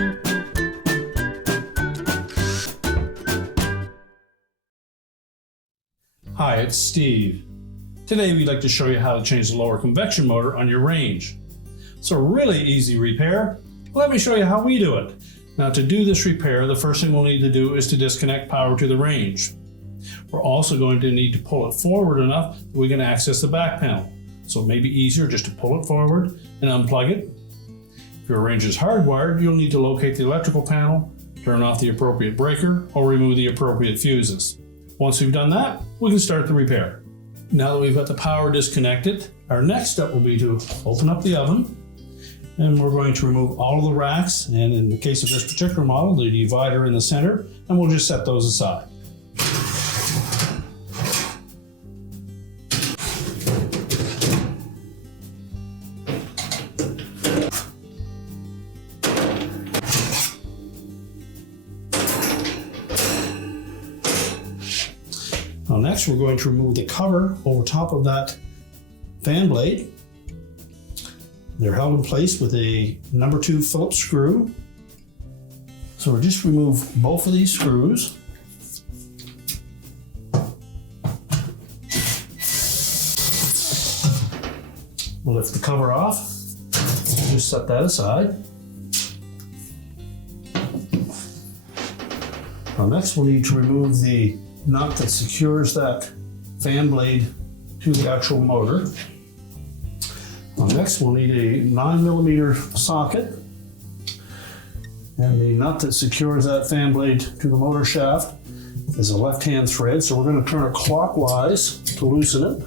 Hi, it's Steve. Today we'd like to show you how to change the lower convection motor on your range. It's a really easy repair. Let me show you how we do it. Now, to do this repair, the first thing we'll need to do is to disconnect power to the range. We're also going to need to pull it forward enough that we can access the back panel. So it may be easier just to pull it forward and unplug it. If your range is hardwired, you'll need to locate the electrical panel, turn off the appropriate breaker, or remove the appropriate fuses. Once we've done that, we can start the repair. Now that we've got the power disconnected, our next step will be to open up the oven, and we're going to remove all of the racks, and in the case of this particular model, the divider in the center, and we'll just set those aside. Now next, we're going to remove the cover over top of that fan blade. They're held in place with a number 2 Phillips screw. So we'll just remove both of these screws. We'll lift the cover off. Just set that aside. Now next, we'll need to remove the nut that secures that fan blade to the actual motor. Next, we'll need a 9mm socket, and the nut that secures that fan blade to the motor shaft is a left-hand thread, so we're going to turn it clockwise to loosen it.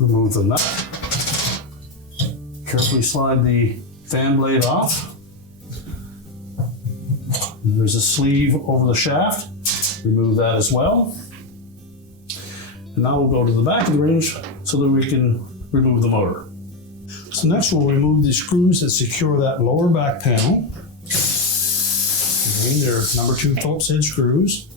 Remove the nut. Carefully slide the fan blade off. There's a sleeve over the shaft. Remove that as well. And now we'll go to the back of the range so that we can remove the motor. So next we'll remove the screws that secure that lower back panel. Again, they're number 2 Phillips head screws.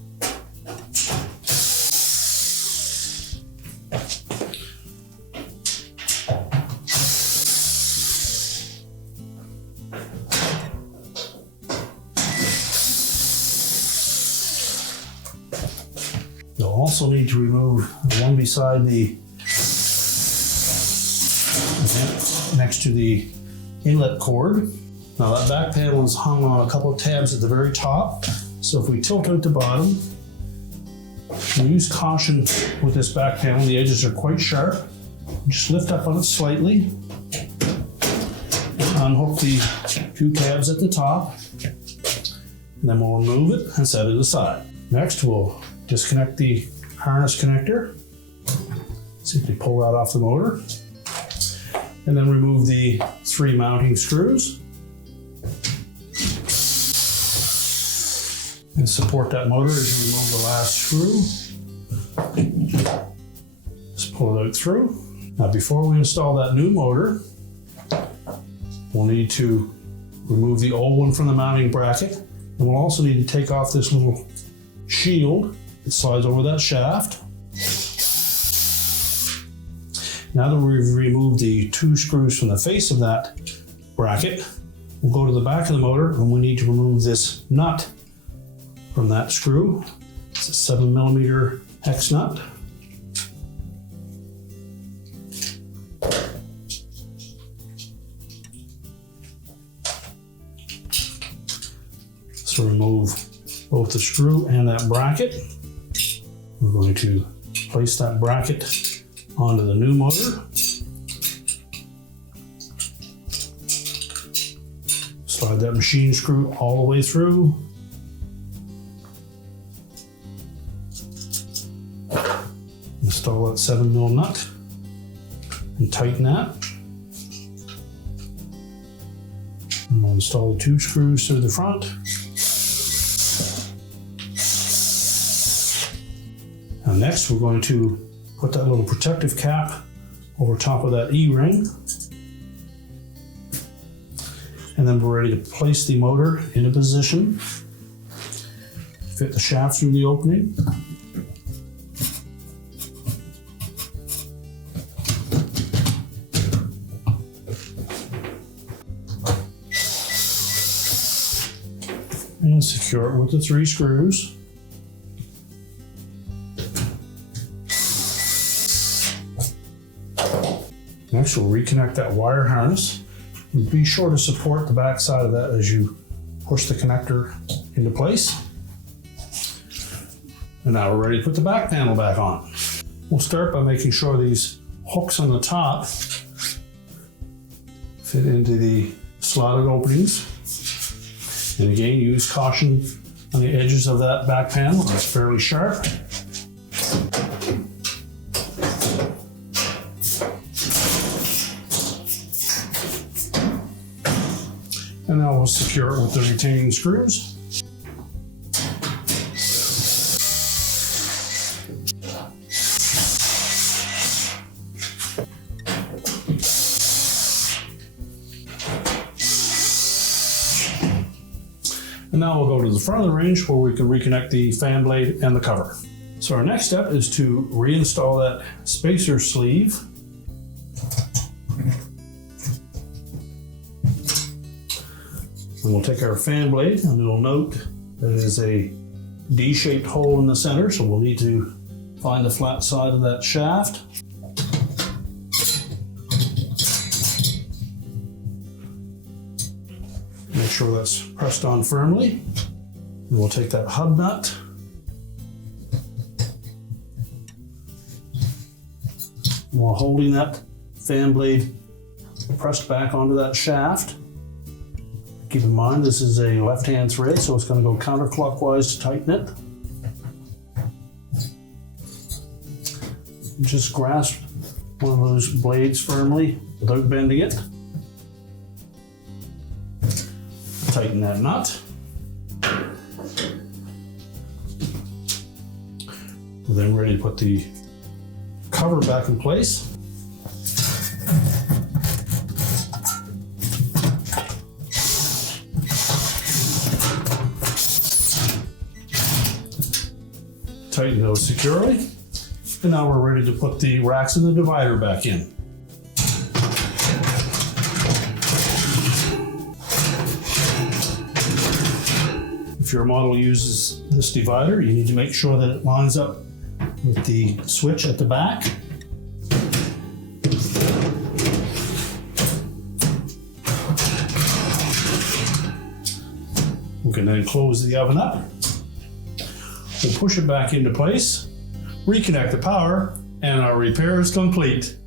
You'll also need to remove the one beside the next to the inlet cord. Now that back panel is hung on a couple of tabs at the very top. So if we tilt it to bottom, we use caution with this back panel. The edges are quite sharp. Just lift up on it slightly. Unhook the 2 tabs at the top. And then we'll remove it and set it aside. Next, we'll disconnect the harness connector. Simply pull that off the motor. And then remove the 3 mounting screws. And support that motor as you remove the last screw. Just pull it out through. Now before we install that new motor, we'll need to remove the old one from the mounting bracket. And we'll also need to take off this little shield. It slides over that shaft. Now that we've removed the 2 screws from the face of that bracket, we'll go to the back of the motor and we need to remove this nut from that screw. It's a 7mm hex nut. So remove both the screw and that bracket. We're going to place that bracket onto the new motor. Slide that machine screw all the way through. Install that 7mm nut and tighten that. And we'll install the 2 screws through the front. Now next, we're going to put that little protective cap over top of that E-ring. And then we're ready to place the motor in a position. Fit the shaft through the opening. and secure it with the 3 screws. Next, we'll reconnect that wire harness. And be sure to support the back side of that as you push the connector into place. And now we're ready to put the back panel back on. We'll start by making sure these hooks on the top fit into the slotted openings. And again, use caution on the edges of that back panel. That's fairly sharp. And now we'll secure it with the retaining screws. And now we'll go to the front of the range where we can reconnect the fan blade and the cover. So our next step is to reinstall that spacer sleeve. And we'll take our fan blade, and it'll note that it is a D-shaped hole in the center, so we'll need to find the flat side of that shaft. Make sure that's pressed on firmly. And we'll take that hub nut. While holding that fan blade pressed back onto that shaft. Keep in mind this is a left-hand thread, so it's going to go counterclockwise to tighten it. Just grasp one of those blades firmly without bending it. Tighten that nut. We're then ready to put the cover back in place. Tighten those securely. And now we're ready to put the racks and the divider back in. If your model uses this divider, you need to make sure that it lines up with the switch at the back. We can then close the oven up. We'll push it back into place, reconnect the power, and our repair is complete.